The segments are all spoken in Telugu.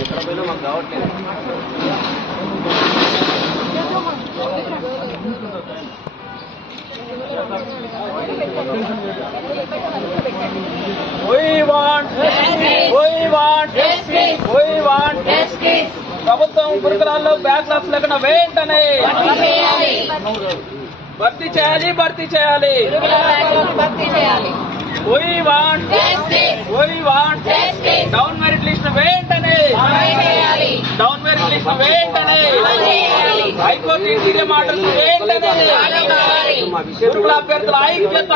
ఎక్కడ పోయినా మాకు కావట్లేదు. ప్రభుత్వం గురుకులాల్లో బ్యాక్లాగ్స్ లేకుండా వెంటనే భర్తీ చేయాలి. డౌన్ మెరిట్ లిస్ట్ వెంటనే హైకోర్టు ఇంటీరియం ఆర్డర్స్ వెంటనే గురుకుల అభ్యర్థుల ఐక్యత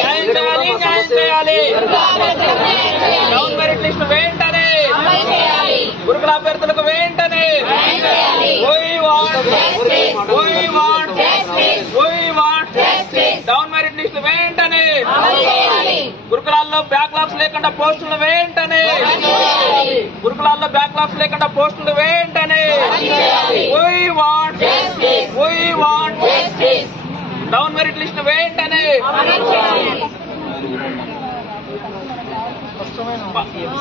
న్యాయం చేయాలి. డౌన్ మెరిట్ లిస్ట్ వెంటనే గురుకుల అభ్యర్థులకు వెంటనే డౌన్ మెరిట్ లిస్ట్ వెంటనే గురుకులాల్లో బ్యాక్లాగ్స్ లేకుండా పోస్టులు వెంటనే డౌన్ మెరిట్ లిస్ట్ వెంటనే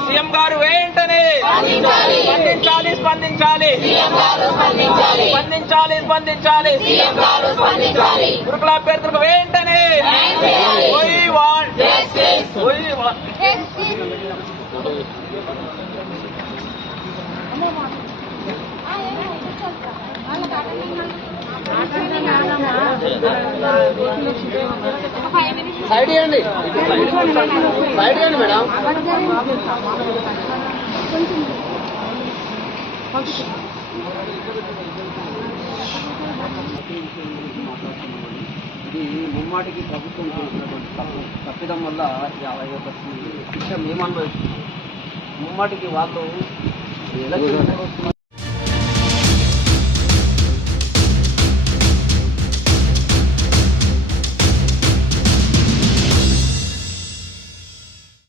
సీఎం గారు వెంటనే స్పందించాలి. గురుకుల అభ్యర్థులకు వెంటనే సైడ్ ఇవ్వండి మేడం. ఇది ముమ్మాటికి ప్రభుత్వం చేసినటువంటి తప్పిదం వల్ల 51% శిక్ష మేము అనుభవిస్తున్నాం. ముమ్మాటికి వాళ్ళు ఎలక్షన్